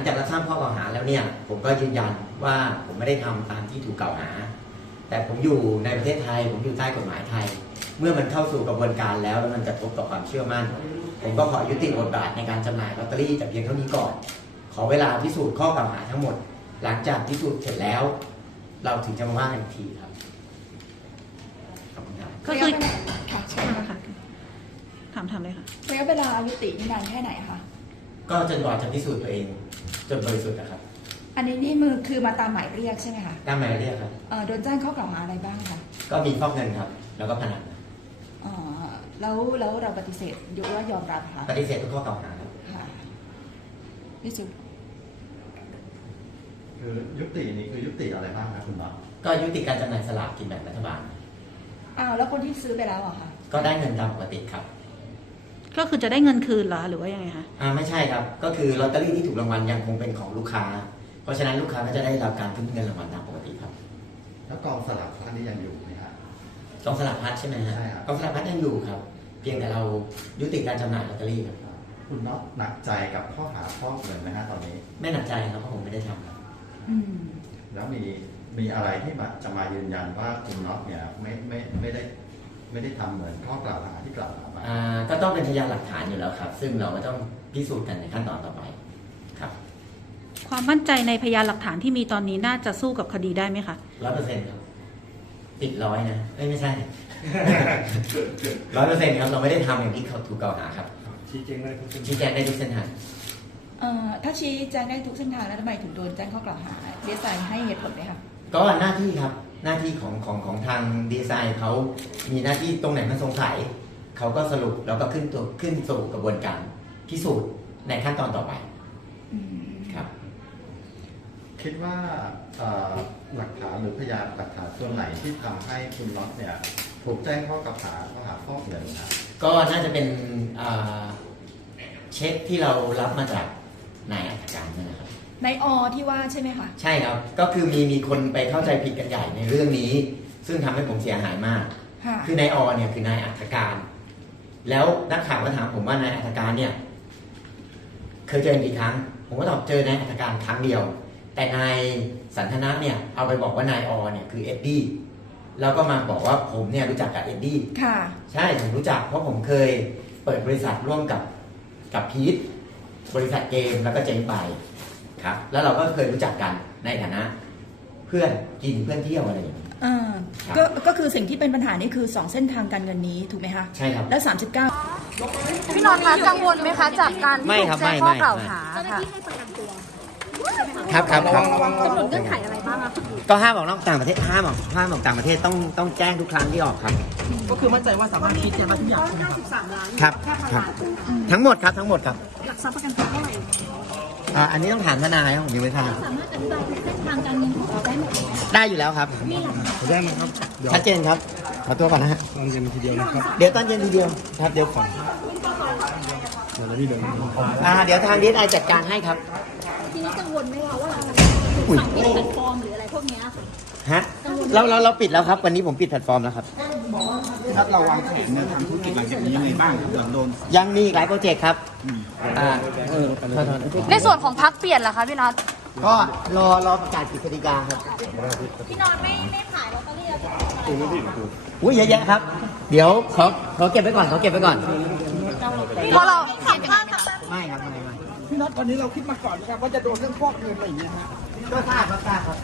จากรับทราบข้อกล่าวหาแล้วเนี่ยผมก็ยืนยันว่าผมไม่ได้ทำตามที่ถูกกล่าวหาแต่ผมอยู่ในประเทศไทยผมอยู่ใต้กฎหมายไทยเมื่อมันเข้าสู่กระบวนการแล้วมันกระทบต่อความเชื่อมั่นผมก็ขอยุติบทบาทในการจำหน่ายลอตเตอรี่แต่เพียงเท่านี้ก่อนขอเวลาพิสูจน์ข้อกล่าวหาทั้งหมดหลังจากพิสูจน์เสร็จแล้วเราถึงจะมาว่ากันอีกทีครับขอบคุณครับก็คือค่ะใช่ค่ะถามเลยค่ะระยะเวลายุตินี่นานแค่ไหนคะก็จนกว่าจะพิสูจน์ตัวเองจนบริสุทธิ์นะครับอันนี้นี่มือคือมาตามหมายเรียกใช่ไหมคะตามหมายเรียกครับโดนแจ้งข้อกล่าวหาอะไรบ้างคะก็มีฟอกเงินครับแล้วก็พนันแล้วเราปฏิเสธยกว่ายอมรับค่ะปฏิเสธทุกข้อกล่าวหาครับค่ะพี่สุคือยุตินี่คือยุติอะไรบ้างครับคุณหมอก็ยุติการจำหน่ายสลากกินแบ่งรัฐบาลแล้วคนที่ซื้อไปแล้วอะค่ะก็ได้เงินตามปกติครับก็คือจะได้เงินคืนเหรอหรือว่ายังไงคะไม่ใช่ครับก็คือลอตเตอรี่ที่ถูกรางวัลยังคงเป็นของลูกค้า เพราะฉะนั้นลูกค้าก็จะได้รับการคืนเงินรางวัลตามปกติครับแล้วกองสลากพลัดนี่ยังอยู่ไหมครับกองสลากพลัดใช่ไหมฮะใช่ครับกองสลากพลัดยังอยู่ครับ เพียงแต่เรายุติการจำหน่ายลอตเตอรี่ครับคุณน็อตหนักใจกับข้อหาฟอกเงินไหมฮะตอนนี้ไม่หนักใจครับเพราะผมไม่ได้ทำครับแล้วมีอะไรที่จะมายืนยันว่าคุณน็อตเนี่ยไม่ได้ทำเหมือนข้อกล่าวหาที่กล่าวหามาก็ต้องเป็นพยานหลักฐานอยู่แล้วครับ ซึ่งเราก็ต้องพิสูจน์กันในขั้นตอนต่อไปครับความมั่นใจในพยานหลักฐานที่มีตอนนี้น่าจะสู้กับคดีได้ไหมคะ 100%ครับติด100นะไม่ใช่ 100%ครับเราไม่ได้ทำอย่างที่เขาถูกกล่าวหาครับชี้แจงได้ทุกเส้นทางถ้าชี้แจงได้ทุกเส้นทางแล้วทำไมถึงโดนแจ้งข้อกล่าวหาดีไซน์ให้เหตุผลไหมคะก็หน้าที่ครับหน้าที่ของทางดีไซน์เขามีหน้าที่ตรงไหนมันสงสัยเขาก็สรุปแล้วก็ขึ้นสู่กระบวนการพิสูจน์ในขั้นตอนต่อไปครับคิดว่าหลักฐานหรือพยานหลักฐานส่วนไหนที่ทำให้คุณน็อตเนี่ยถูกแจ้งข้อกล่าวหาฟอกเงินครับก็น่าจะเป็นเช็คที่เรารับมาจากนายอัธการนั่นนะครับในที่ว่าใช่ไหมคะใช่ครับก็คือมีคนไปเข้าใจผิดกันใหญ่ในเรื่องนี้ ซึ่งทำให้ผมเสียหายมากค่ะคือนายเนี่ยคือนายอัธการ แล้วนักข่าวก็ถามผมว่านายอัธการเนี่ยเคยเจอกี่ครั้ง ผมก็ตอบเจอนายอัธการครั้งเดียว แต่นายสันทนะเนี่ยเอาไปบอกว่านายเนี่ยคือเอ็ดดี้แล้วก็มาบอกว่าผมเนี่ยรู้จักกับเอ็ดดี้ค่ะใช่ผมรู้จักเพราะผมเคยเปิดบริษัทร่วมกับพีทบริษัทเกมแล้วก็เจ๊งไปครับแล้วเราก็เคยรู้จักกันในฐานะเพื่อนกินเพื่อนเที่ยวอะไรอย่างนี้ ครับก็คือสิ่งที่เป็นปัญหานี่คือ2เส้นทางการเงินนี้ถูกไหมคะใช่ครับแล้วพี่นนท์คะกังวลไหมคะจากการที่ไม่ถูครับกแจ้งไม่ข้อกล่าวหาเจ้าหน้าค่ะที่ให้ประกันตัวครับครับกำหนดเงื่อนไขอะไรบ้างอะคะก็ห้ามออกนอกต่างประเทศห้ามออกต่างประเทศต้องแจ้งทุกครั้งที่ออกครับก็คือมั่นใจว่าสามารถชี้แจงได้ทุกอย่าง 53 ล้านครับแค่ประครับกันทั้งหมดครับทั้งหมดครับหลักทรัพย์ประกันตัวเท่าไหร่อันนี้ต้องถามทนายครับผมยังไม่ทราบสามารถอธิบายเส้นทางการเงินของเราได้หมดเลยไหมได้อยู่แล้วครับมีหลักฐานได้ไหมครับชัดเจนครับขอตัวก่อนนะฮะตอนเย็นทีเดียวนะครับเดี๋ยวตอนเย็นทีเดียวครับเดี๋ยวก่อนเดี๋ยวเราที่เดินเดี๋ยวทางดีไอจัดการให้ครับทีนี้กังวลไหมคะว่าเราถูกสั่งปิดแพลตฟอร์มหรืออะไรพวกเนี้ยค่ะฮะเราปิดแล้วครับวันนี้ผมปิดแพลตฟอร์มแล้วครับครับเราวางแผนแนวทางธุรกิจหลังจากนี้ยังไงบ้างหลังโดนยังมีอีกหลายโปรเจกต์ครับในส่วนของพักเปลี่ยนเหรอคะพี่น็อตก็รอประกาศกฤษฎีกาครับพี่นนท์ไม่ขายลอตเตอรี่แล้วอุ้ยเยอะแยะครับ เดี๋ยวเขาเก็บไว้ก่อนเขาเก็บไว้ก่อนเพราะเราไม่ครับไม่พี่น็อตวันนี้เราคิดมาก่อนนะครับว่าจะโดนเรื่องฟอกเงินอะไรอย่างเงี้ยฮะก็ทราบครับ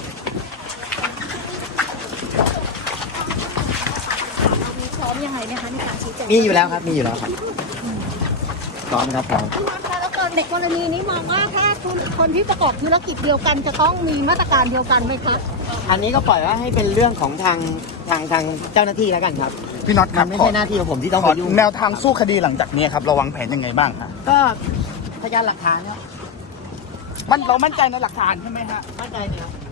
มีพร้อมยังไงไหมคะในการชี้แจงมีอยู่แล้วครับพร้อมครับพร้อมพี่นนท์คะแล้วก็ในกรณีนี้มองว่าถ้าคนที่ประกอบธุรกิจเดียวกันจะต้องมีมาตรการเดียวกันไหมคะอันนี้ก็ปล่อยว่าให้เป็นเรื่องของทางเจ้าหน้าที่แล้วกันครับพี่น็อตคมัรับนไม่ใช่หน้าที่ของผมที่ต้องขไปอยุ่งแนวทางสู้คดีหลังจากนี้ครับเราวางแผนยังไงบ้างครับก็พยานหลักฐานเนี่ยเรามั่นใจในหลักฐานใช่ไหมฮะมั่นใจเลยครับ